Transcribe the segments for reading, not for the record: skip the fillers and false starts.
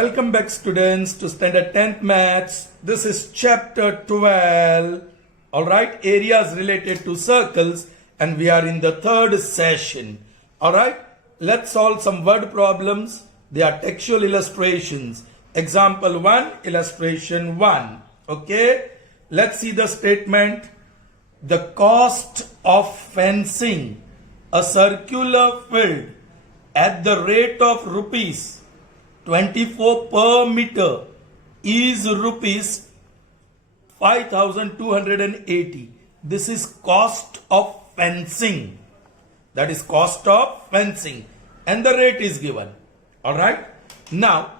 Welcome back students to standard 10th maths. This is chapter 12. Alright, areas related to circles and we are in the third session. Alright, let's solve some word problems. They are textual illustrations. Example 1, illustration 1. Okay, let's see the statement. The cost of fencing a circular field at the rate of rupees 24 per meter is rupees 5,280. This is cost of fencing. That is cost of fencing. And the rate is given. Alright. Now,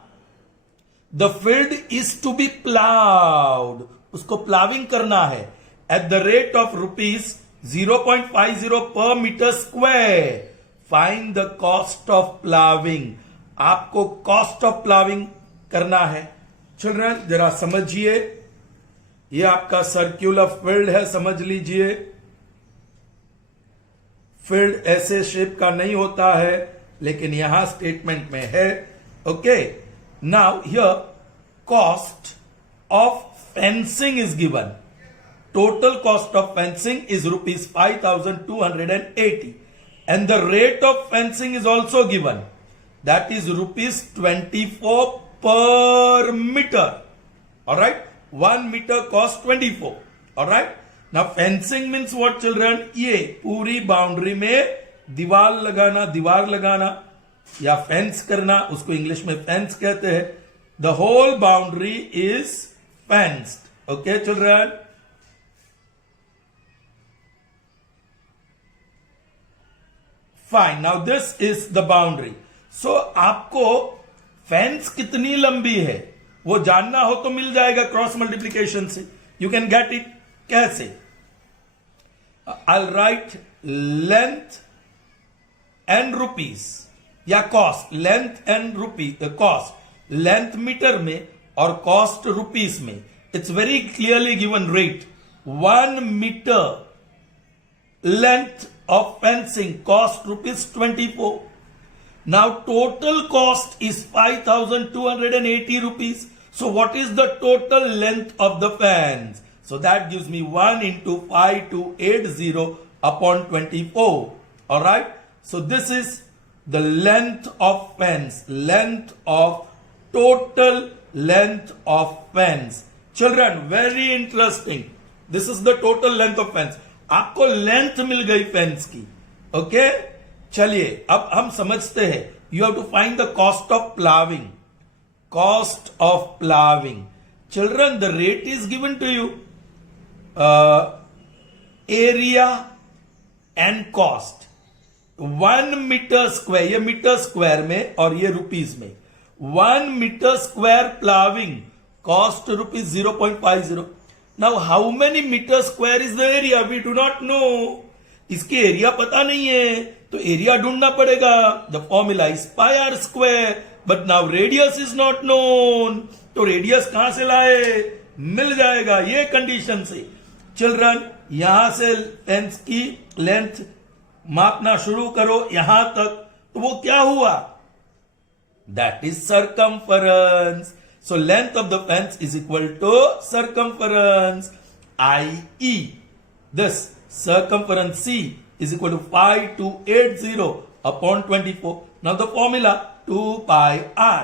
the field is to be plowed. Usko plowing karna hai. At the rate of rupees 0.50 per meter square. Find the cost of plowing. आपको cost of ploughing करना है. Children जरा समझिए, ये आपका circular field है, समझ लीजिए. फील्ड ऐसे शेप का नहीं होता है, लेकिन यहां स्टेटमेंट में है. Okay, now here cost of fencing is given. Total cost of fencing is rupees 5,280 and the rate of fencing is also given. That is rupees 24 per meter. Alright. 1 meter cost 24. Alright. Now fencing means what children? ये पूरी boundary में दीवार लगाना या fence करना, उसको English में fence कहते हैं. The whole boundary is fenced. Okay children. Fine. Now this is the boundary. सो आपको फेंस कितनी लंबी है वो जानना हो तो मिल जाएगा क्रॉस मल्टीप्लीकेशन से. You can get it. कैसे? I write length and rupees या cost. Length and rupee cost length metre में और कॉस्ट रुपीस में. It's very clearly given rate. 1 metre length of fencing cost rupees 24. Now total cost is 5,280 rupees. So what is the total length of the fence? So that gives me 1 into 5,280 upon 24. Alright. So this is the length of fence. Length of total length of fence. Children, very interesting. This is the total length of fence. आपको length मिल गई fence की. Okay. चलिए अब हम समझते हैं. You have to find the cost of ploughing. Cost of ploughing. Children the rate is given to you. Area and cost. 1 metre square, ये मीटर स्क्वायर में और ये रुपीज में. 1 metre square ploughing cost rupees 0.50. Now how many metre square is the area? We do not know. इसके area पता नहीं है तो एरिया ढूंढना पड़ेगा. The formula is pi r square. But now radius is not known. तो radius कहां से लाए? मिल जाएगा ये कंडीशन से. चिल्ड्रन यहां से फेंस की लेंथ मापना शुरू करो यहां तक. तो वो क्या हुआ? That is circumference. So length of the fence is equal to circumference. i.e. This circumference C is equal to 5,280 upon 24. Now the formula 2 pi r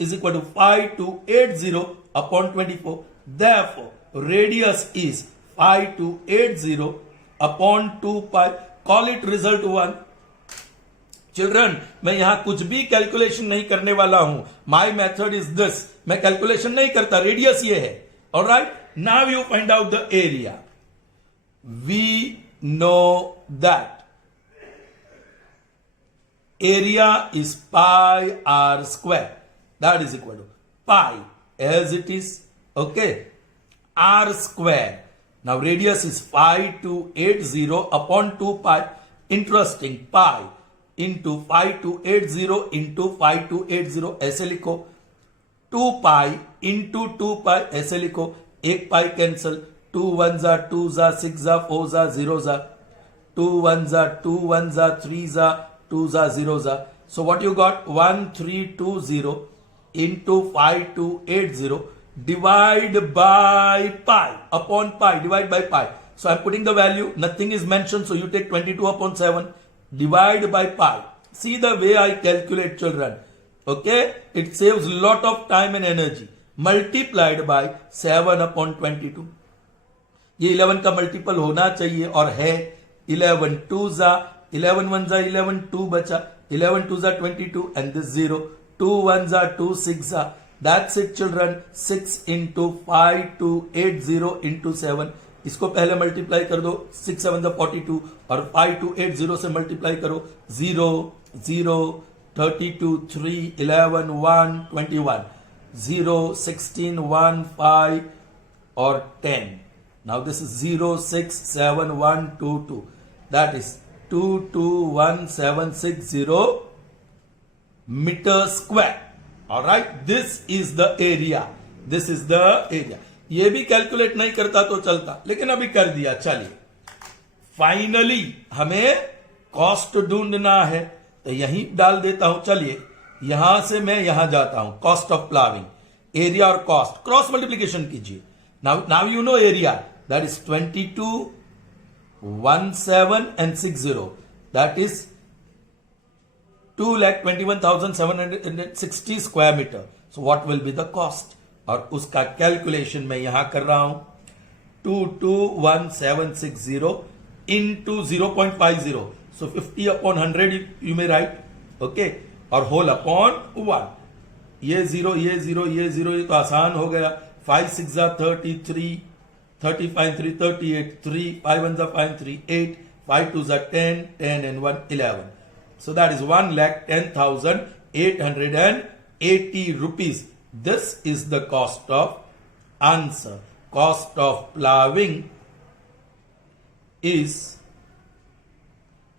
is equal to 5,280 upon 24. Therefore radius is 5,280 upon 2 pi. Call it result 1. Children, मैं यहां कुछ भी calculation नहीं करने वाला हूं. My method is this. मैं calculation नहीं करता, रेडियस ये है. Alright. Now you find out the area. We know that area is pi r square. That is equal to pi as it is. Okay. R square. Now radius is 5,280 upon 2 pi. Interesting. Pi into 5,280 into 5,280 ऐसे लिखो. 2 pi into 2 pi ऐसे लिखो. एक pi cancel. 2 1s are 2s are 6s are 4s are 0s are 2 1s are 2 1s are 3s are 2s are 0s are. So what you got? 1320 into 5280 divide by pi upon pi, divide by pi. So I'm putting the value, nothing is mentioned, so you take 22 upon 7, divide by pi. See the way I calculate, children. Okay, it saves lot of time and energy. Multiplied by 7 upon 22. ये 11 का multiple होना चाहिए और है 11 2 जा 11 1 जा 11 2 बचा 11 2 जा 22 and this 0 2 1 जा 2 6 जा. That's it, children. 6 into 5280 into 7. इसको पहले मल्टीप्लाई कर दो 6 7 जा 42 और 5280 से मल्टीप्लाई करो 0 0 32 3 11 1 21 0 16 1 5 or 10. Now this is 0 6 7 1 2 2. That is 221,760 meter square. All right. This is the area. This is the area. ये भी कैलकुलेट नहीं करता तो चलता, लेकिन अभी कर दिया. चलिए, फाइनली हमें कॉस्ट ढूंढना है तो यहीं डाल देता हूं. चलिए, यहां से मैं यहां जाता हूं. कॉस्ट ऑफ प्लाविंग, एरिया और कॉस्ट क्रॉस मल्टीप्लीकेशन कीजिए. Now you know area, that is 22 17 and 60. That is 2,21,760 square meter. So what will be the cost? और उसका कैलकुलेशन मैं यहां कर रहा हूं. 221,760 into 0.50. So 50 upon 100 you may write. Okay. और whole upon 1. ये 0 ये 0 ये 0 ये तो आसान हो गया. 5 6 जा 33 35 3 38 3 5 1 जा 5 3 8 5 2 जा 10 10 and 1 11. So that is 1,10,880 rupees. This is the cost of answer. Cost of plowing is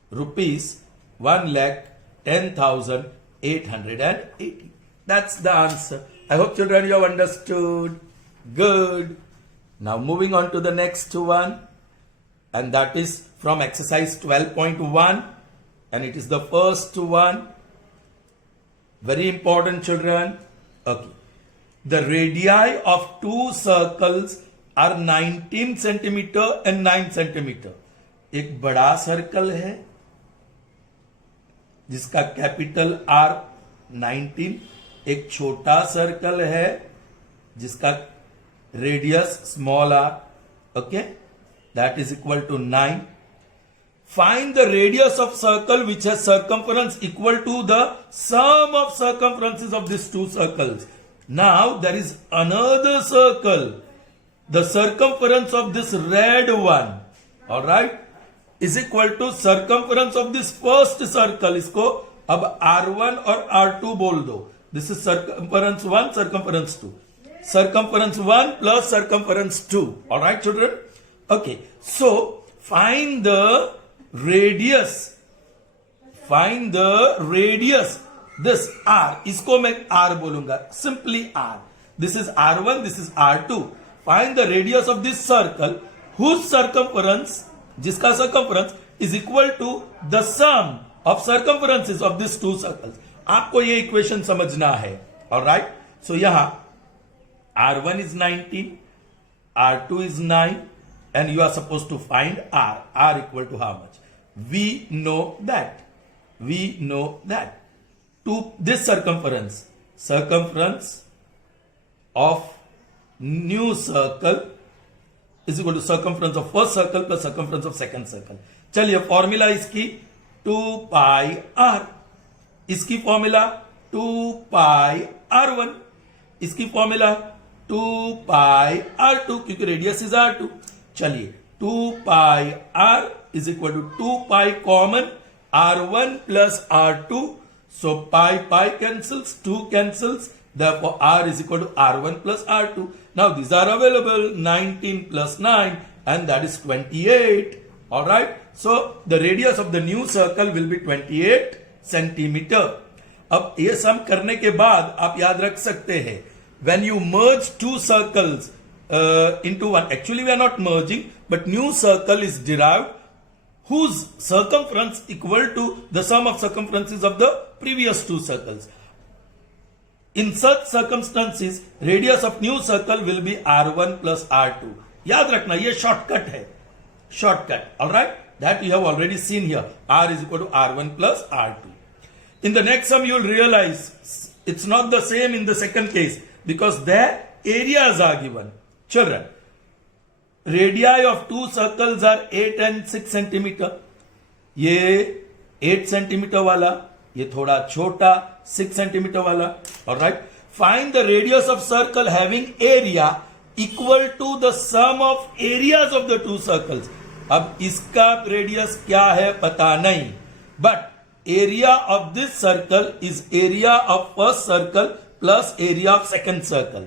rupees 1,10,880. That's the answer. I hope, children, you have understood. Good. Now moving on to the next one, and that is from exercise 12.1, and it is the first one. Very important, children. Okay. The radii of two circles are 19 centimeter and 9 centimeter. एक बड़ा circle है जिसका capital R 19, एक छोटा circle है जिसका radius small r. Okay, that is equal to 9. Find the radius of circle which has circumference equal to the sum of circumferences of these two circles. Now there is another circle. The circumference of this red one, all right, is equal to circumference of this first circle. इसको अब R1 और R2 बोल दो. This is circumference 1, circumference 2. Circumference 1 plus circumference 2. All right, children? Okay. So find the radius. Find the radius. This R, इसको मैं R बोलूंगा. Simply R. This is R1, this is R2. Find the radius of this circle whose circumference, जिसका circumference is equal to the sum of circumferences of these two circles. आपको ये equation समझना है. Alright? So यहां R1 is 19, R2 is 9, and you are supposed to find R. R equal to how much? We know that. We know that. To this circumference of new circle is equal to circumference of first circle plus circumference of second circle. चलिए, formula इसकी 2 pi r. इसकी formula 2 pi r1. इसकी formula 2 pi r2, क्योंकि radius is r2. चलिए, 2 pi r is equal to 2 pi common r1 plus r2. So pi pi cancels, 2 cancels. Therefore r is equal to r1 plus r2. Now these are available, 19 plus 9, and that is 28. All right. So the radius of the new circle will be 28 centimeter. अब ये सम करने के बाद आप याद रख सकते हैं, when you merge two circles into one, actually we are not merging, but new circle is derived whose circumference equal to the sum of circumferences of the previous two circles. In such circumstances, radius of new circle will be r1 plus r2. याद रखना ये shortcut है, shortcut. All right, that you have already seen here. R is equal to r1 plus r2. In the next sum, you will realize it's not the same in the second case because their areas are given. Children, radii of two circles are 8 and 6 centimeter. ये 8 centimetre वाला, ये थोड़ा छोटा 6 centimetre वाला. Alright, find the radius of circle having area equal to the sum of areas of the two circles. अब इसका radius क्या है पता नहीं, but area of this circle is area of first circle plus area of second circle.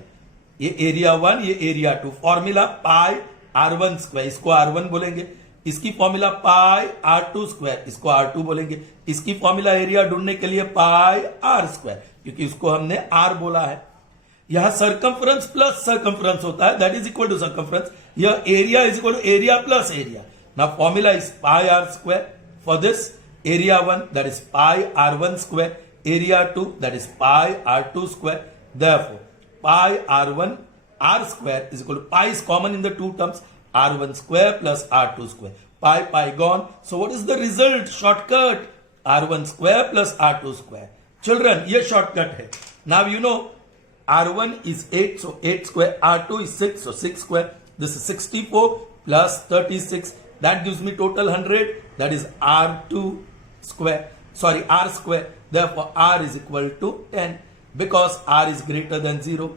ये area 1, ये area 2. Formula पाई r1 square, इसको r1 बोलेंगे. इसकी फॉर्मूला पाई r2 स्क्वायर, इसको r2 बोलेंगे. इसकी फॉर्मूला एरिया ढूंढने के लिए पाई r स्क्वायर, क्योंकि इसको हमने r बोला है. यहां सर्कमफ्रेंस प्लस सर्कमफ्रेंस होता है, that is equal to circumference. यह area is equal to area plus area. Now formula is pi r square for this area 1, that is pi r1 square, area 2 that is pi r2 square. Therefore pi r1 r square is equal to pi is common in the two terms, r1 square plus r2 square. Pi gone. So what is the result? Shortcut r1 square plus r2 square. Children, ये shortcut है. Now you know r1 is 8, so 8 square. R2 is 6, so 6 square. This is 64 plus 36. That gives me total 100. That is r2 square. Sorry, r square. Therefore r is equal to 10 because r is greater than 0.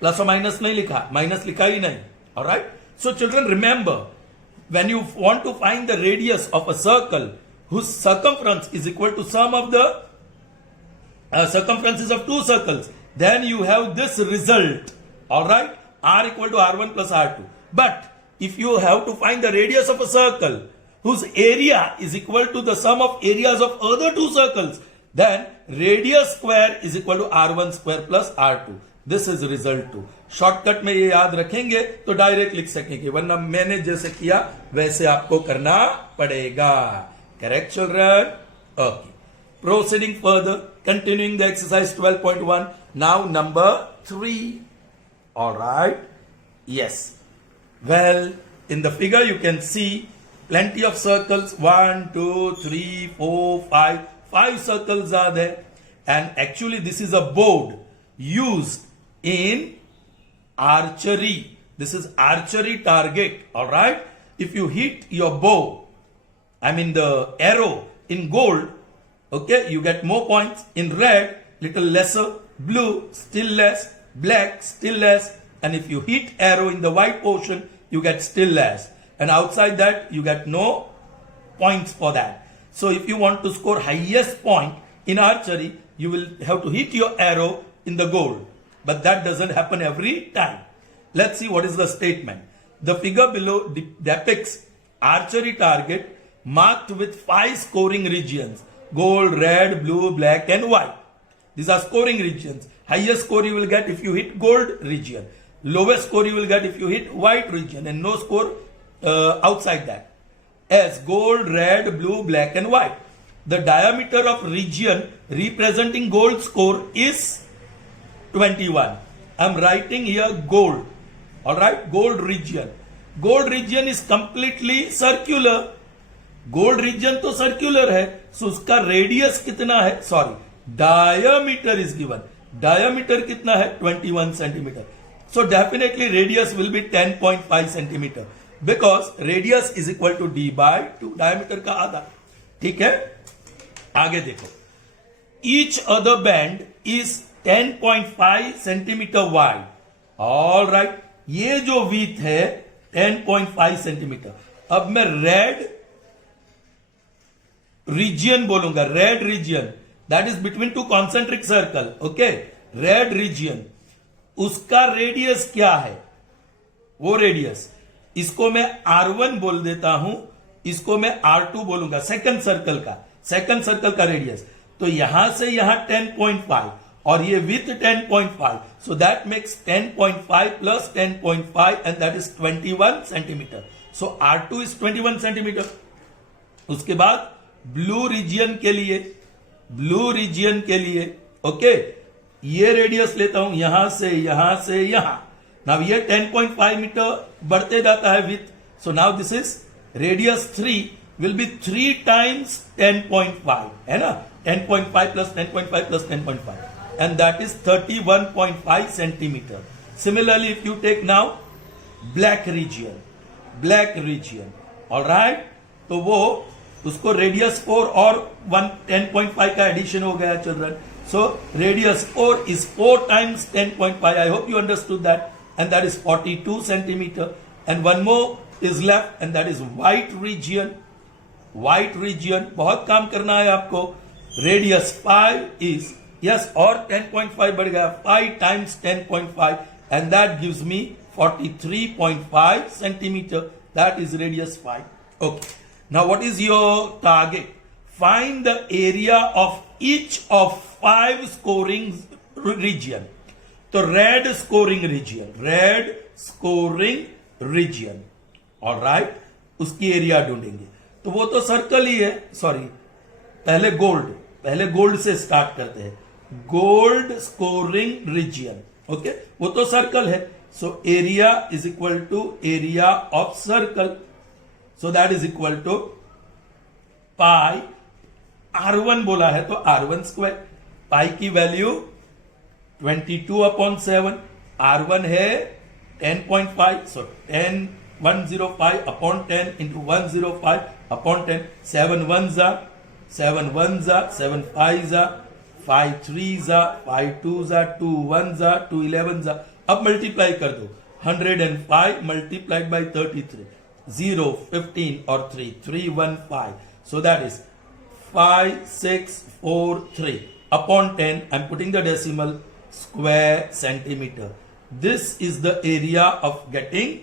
Plus और minus नहीं लिखा, minus लिखा ही नहीं. Alright, so children remember, when you want to find the radius of a circle whose circumference is equal to sum of the circumferences of two circles, then you have this result. Alright, r equal to r1 plus r2. But if you have to find the radius of a circle whose area is equal to the sum of areas of other two circles, then radius square is equal to r1 square plus r2. This is result 2. Shortcut में ये याद रखेंगे तो direct लिख सकेंगे, वरना मैंने जैसे किया वैसे आपको करना पड़ेगा. Correct children? Okay, proceeding further, continuing the exercise 12.1. Now number 3. Alright, yes. Well, in the figure you can see plenty of circles. 1, 2, 3, 4, 5. 5 circles are there. And actually this is a board used in archery. This is archery target. All right, if you hit your bow, I mean the arrow, in gold, okay, you get more points. In red, little lesser. Blue, still less. Black, still less. And if you hit arrow in the white portion, you get still less. And outside that, you get no points for that. So if you want to score highest point in archery, you will have to hit your arrow in the gold. But that doesn't happen every time. Let's see what is the statement. The figure below depicts archery target marked with 5 scoring regions: gold, red, blue, black and white. These are scoring regions. Highest score you will get if you hit gold region. Lowest score you will get if you hit white region, and no score outside that. As gold, red, blue, black and white. The diameter of region representing gold score is 21. I'm writing here gold. Alright, gold region. Gold region is completely circular. Gold region तो circular है, so उसका radius कितना है? Sorry, diameter is given. Diameter कितना है? 21 centimeter. So definitely radius will be 10.5 centimeter because radius is equal to d by 2. Diameter का आधा. ठीक है, आगे देखो. Each other band is 10.5 centimetre wide. All right, ये जो विड्थ है 10.5 सेंटीमीटर. अब मैं रेड रीजियन बोलूंगा. Red region that is between two concentric circle. Okay, red region, उसका रेडियस क्या है? वो रेडियस, इसको मैं r1 बोल देता हूं, इसको मैं r2 बोलूंगा. सेकंड सर्कल का रेडियस. तो यहां से यहां 10.5 और ये with 10.5, so that makes 10.5 plus 10.5 and that is 21 centimeter. So R2 is 21 centimeter. उसके बाद ब्लू रीजियन के लिए ओके, ये रेडियस लेता हूं यहां से यहां. नाउ ये 10.5 मीटर बढ़ते जाता है with. So now this is radius 3 will be 3 times 10.5, है ना. 10.5 plus 10.5 plus 10.5, and that is 31.5 centimeter. Similarly, if you take now black region, all right, तो वो उसको रेडियस 4 और 10.5 का एडिशन हो गया children. So radius 4 is 4 times 10.5. I hope you understood that, and that is 42 centimeter. And one more is left, and that is white region. बहुत काम करना है आपको. रेडियस 5 is, yes, और 10.5 बढ़ गया, 5 times 10.5, and that gives me 43.5 centimeter. That is radius 5. Okay. Now what is your target? Find the area of each of 5 scoring region. तो red scoring region, all right, उसकी area ढूंढेंगे. तो वो तो circle ही है. सॉरी, पहले gold से start करते हैं. गोल्ड स्कोरिंग रीजियन, ओके, वो तो सर्कल है. So area is equal to area of circle. So that is equal to pi. R1 बोला है तो R1 स्क्वायर. पाई की वैल्यू 22/7. R1 है 10.5. सो 105 upon 10 into 105 upon 10. 7 1s are 7 1s are 7 5s are 5 3s are 5 2s are 2 1s are 2 11s are. अब multiply कर दो. 105 multiplied by 33. 0 15 और 3 3 1 5. So that is 5 6 4 3 upon 10. I'm putting the decimal square centimeter. This is the area of getting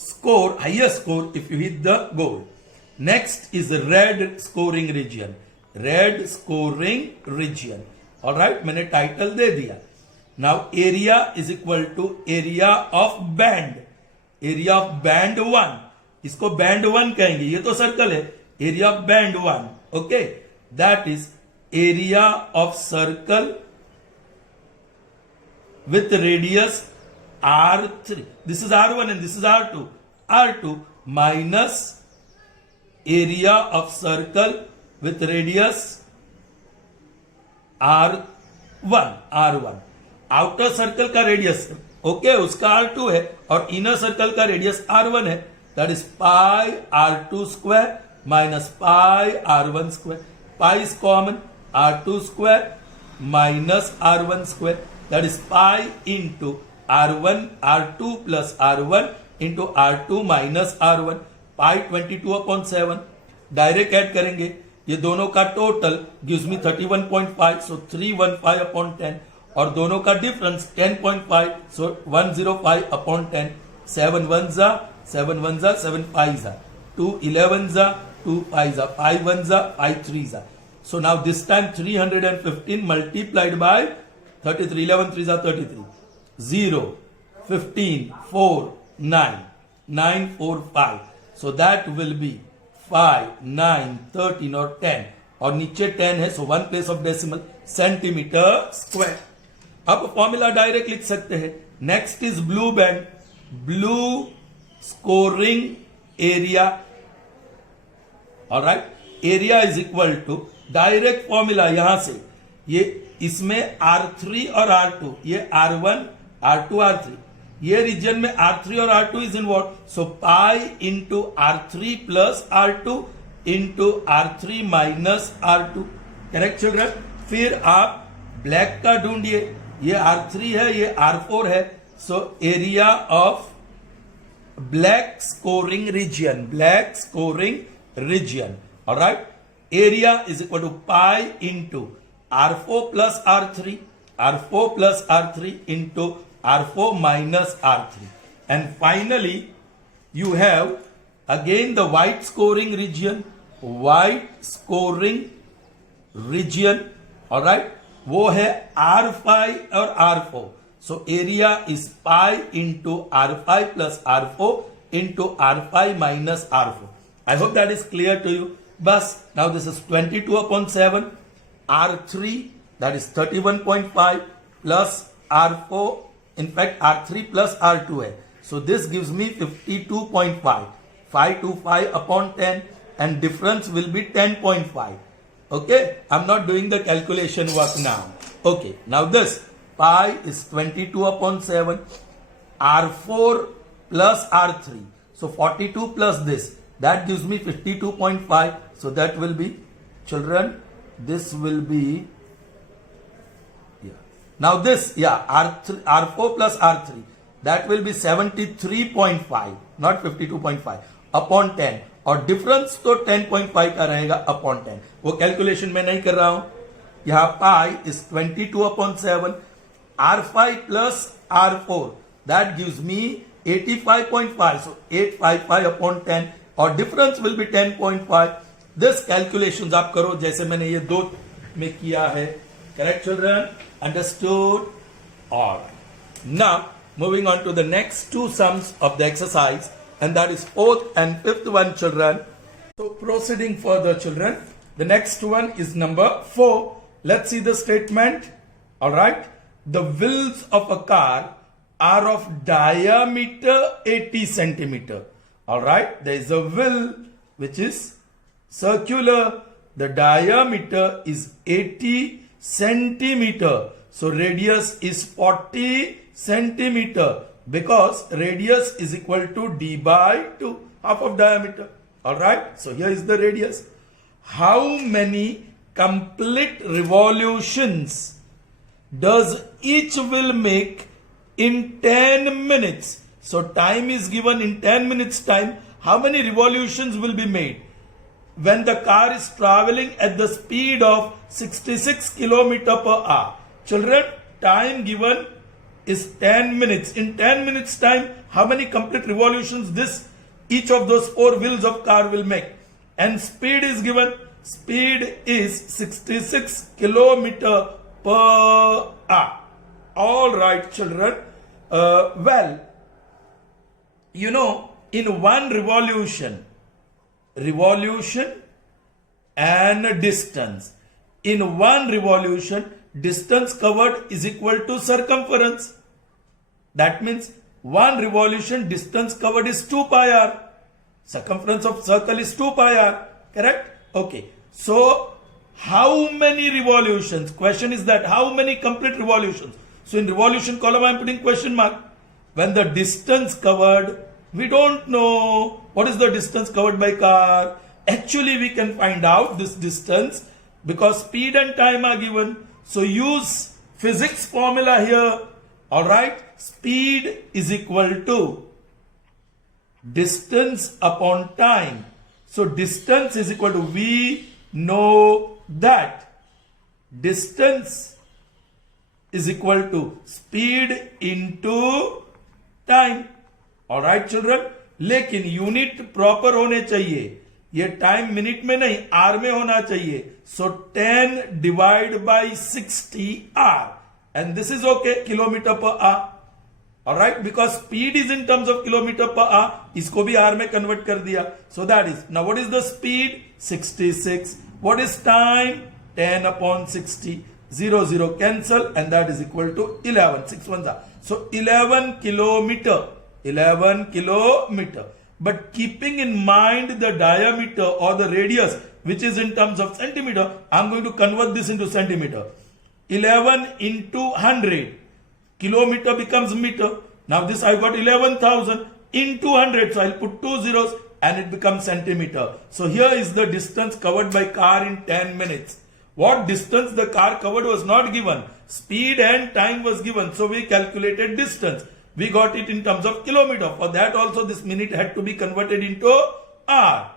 score, highest score if you hit the goal. Next is the red scoring region. All right, मैंने title दे दिया. Now area is equal to area of band. 1. इसको band 1 कहेंगे. ये तो circle है. Area of band 1. Okay, that is area of circle with radius R3. This is R1 and this is R2. R2 minus area of circle with radius R1. Outer circle का radius, okay, उसका R2 है और inner circle का radius R1 है. That is pi R2 square minus pi R1 square. Pi is common. R2 square minus R1 square. That is pi into R2 plus R1 into R2 minus R1. Pi 22/7. Direct add करेंगे. ये दोनों का total gives me 31.5. सो 315/10. और दोनों का difference 10.5. So 105/10. 7 1s are 7 1s are 7 5s are 2 11s are 2 5s are 5 1s are 5 3s are. So now this time 315 multiplied by 33. 11 3s are 33. 0 15 4 9 9 4 5. So that will be 5 9 13 और 10 और नीचे 10 है. So 1 place of decimal centimetre square. अब formula direct लिख सकते हैं. Next is blue band. Blue scoring area. Alright, area is equal to direct formula यहां से. ये इसमें R3 और R2, ये R1 R2 R3, ये रीजन में R3 और R2 is involve. So pi into R3 plus R2 into R3 minus R2. Correct children. फिर आप ब्लैक का ढूंढिए. ये R3 है, ये R4 है. So area of black scoring region. Alright, area is equal to pi into R4 plus R3, R4 plus R3 into R4 minus R3. And finally, you have again the white scoring region. Alright, वो है R5 और R4. So area is pi into R5 plus R4 into R5 minus R4. I hope that is clear to you. Bas, now this is 22/7. R3 that is 31.5 plus R4, in fact R3 plus R2 है. So this gives me 52.5, 5 to 5 upon 10, and difference will be 10.5. Okay, I'm not doing the calculation work now. Okay, now this pi is 22 upon 7, R4 plus R3. So 42 plus this, that gives me 52.5. So that will be, children, this will be, yeah. Now this, yeah, R4 plus R3, that will be 73.5, not 52.5, upon 10. और difference तो 10.5 का रहेगा upon 10. वो calculation मैं नहीं कर रहा हूं. यहां pi is 22 upon 7, R5 plus R4, that gives me 85.5. So 855 upon 10, और difference will be 10.5. This calculations आप करो जैसे मैंने ये दो में किया है. Correct children? Understood? Alright. Now moving on to the next two sums of the exercise, and that is fourth and fifth one, children. So proceeding further, children, the next one is number 4. Let's see the statement. All right, the wheels of a car are of diameter 80 centimeter. All right, there is a wheel which is circular. The diameter is 80 centimeter. So radius is 40 centimeter. Because radius is equal to d by 2, half of diameter. Alright, so here is the radius. How many complete revolutions does each wheel make in 10 minutes? So time is given in 10 minutes time. How many revolutions will be made when the car is traveling at the speed of 66 km per hour? Children, time given is 10 minutes. In 10 minutes time, how many complete revolutions each of those four wheels of car will make? And speed is given. Speed is 66 kilometer per hour. All right, children. Well, you know, in one revolution and distance. In one revolution, distance covered is equal to circumference. That means one revolution distance covered is 2 pi r. Circumference of circle is 2 pi r. Correct? Okay. So how many revolutions? Question is that how many complete revolutions? So in revolution column I am putting question mark. When the distance covered, we don't know what is the distance covered by car. Actually we can find out this distance because speed and time are given. So use physics formula here. Alright, speed is equal to distance upon time. So distance is equal to, we know that distance is equal to speed into time. Alright children, लेकिन unit proper होने चाहिए. ये time minute में नहीं, are में होना चाहिए. So 10 divide by 60 R, and this is okay, kilometer per hour. Alright, because speed is in terms of kilometer per hour, इसको भी R में convert कर दिया. So that is, now what is the speed? 66. What is time? 10 upon 60. 0, 0 cancel, and that is equal to 11. 6 ones are. So 11 kilometer. 11 kilometer. But keeping in mind the diameter or the radius, which is in terms of centimeter, I'm going to convert this into centimeter. 11 into 100. Kilometer becomes meter. Now this I got 11,000 into 100. So I'll put 2 zeros and it becomes centimeter. So here is the distance covered by car in 10 minutes. What distance the car covered was not given. Speed and time was given. So we calculated distance. We got it in terms of kilometer. For that also this minute had to be converted into hour.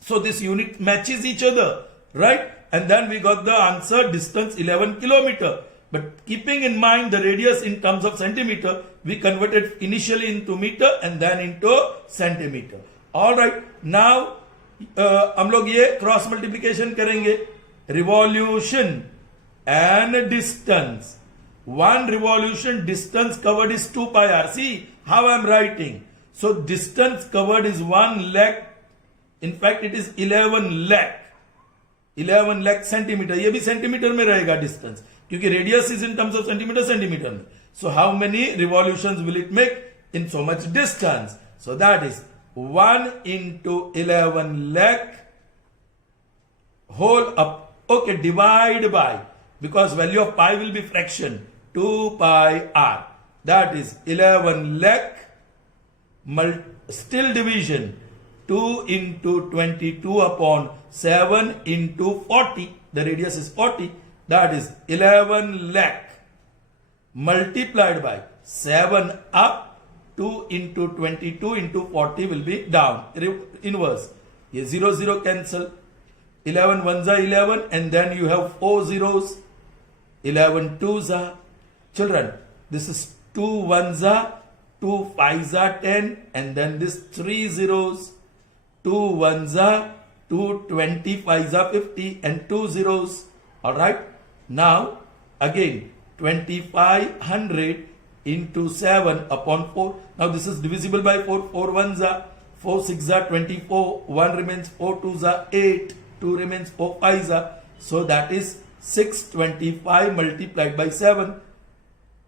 So this unit matches each other, right? And then we got the answer, distance 11 kilometer. But keeping in mind the radius in terms of centimeter, we converted initially into meter and then into centimeter. Alright, now हम लोग ये cross multiplication करेंगे. Revolution and distance. One revolution distance covered is 2 pi r. See how I am writing. So distance covered is 1 lakh. In fact, it is 11 lakh. 11 lakh centimetre, ये भी centimetre में रहेगा distance, क्योंकि radius is in terms of centimetre, centimetre में. So how many revolutions will it make in so much distance? So that is 1 into 11 lakh whole up. Okay, divide by, because value of pi will be fraction, 2 pi r. That is 11 lakh, still division, 2 into 22 upon 7 into 40. The radius is 40. That is 11 lakh multiplied by 7 up, 2 into 22 into 40 will be down, inverse. Ye 0 0 cancel. 11 ones are 11, and then you have 4 zeros. 11 twos are. Children, this is 2 ones are, 2 fives are 10, and then this 3 zeros. 2 ones are, 2 25s are 50, and 2 zeros. Alright? Now, again, 2500 into 7 upon 4. Now this is divisible by 4. 4 ones are, 4 6 are 24, 1 remains, 4 twos are 8, 2 remains, 4 5s are. So that is 625 multiplied by 7.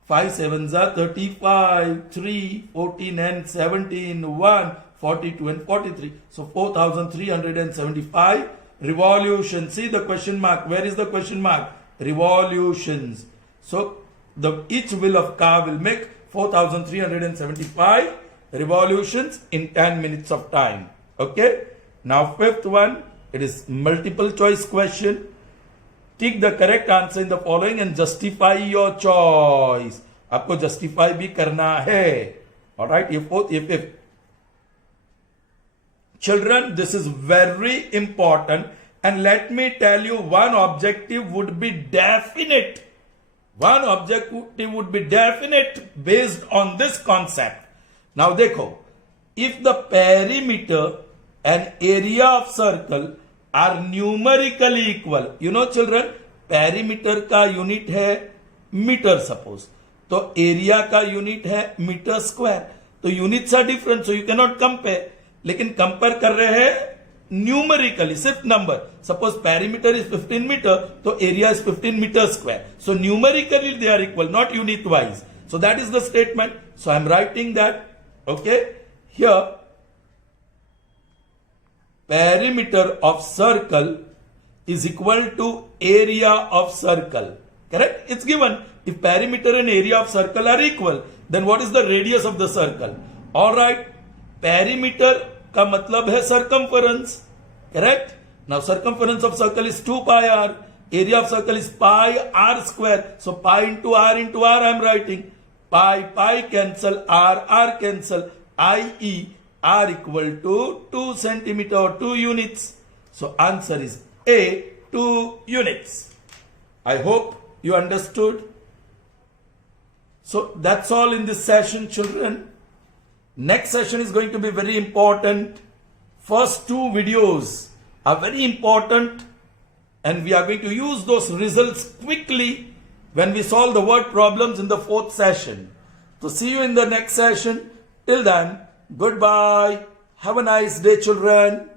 5 7s are 35, 3, 14 and 17, 1, 42 and 43. So 4375 revolutions. See the question mark. Where is the question mark? Revolutions. So each wheel of car will make 4375 revolutions in 10 minutes of time. Okay. Now fifth one, it is multiple choice question. Take the correct answer in the following and justify your choice. आपको justify भी करना है. Alright, ये fourth, ये fifth. Children, this is very important, and let me tell you, one objective would be definite. One objective would be definite based on this concept. Now देखो, if the perimeter and area of circle are numerically equal, you know children, perimeter का unit है metre suppose, तो area का unit है metre square, तो units are different, so you cannot compare. लेकिन compare कर रहे हैं न्यूमेरिकली, सिर्फ number. Suppose perimeter is 15 metre, तो area is 15 metre square. So numerically they are equal, not unit wise. So that is the statement. So I am writing that. Okay, here perimeter of circle is equal to area of circle. Correct? It's given. If perimeter and area of circle are equal, then what is the radius of the circle? Alright, perimeter का मतलब है circumference. Correct? Now circumference of circle is 2 pi r. Area of circle is pi r square. So pi into r I am writing. Pi cancel, r cancel. I.e. r equal to 2 centimeter or 2 units. So answer is A, 2 units. I hope you understood. So that's all in this session, children. Next session is going to be very important. First 2 videos are very important, and we are going to use those results quickly when we solve the word problems in the 4th session. So see you in the next session. Till then, goodbye. Have a nice day, children.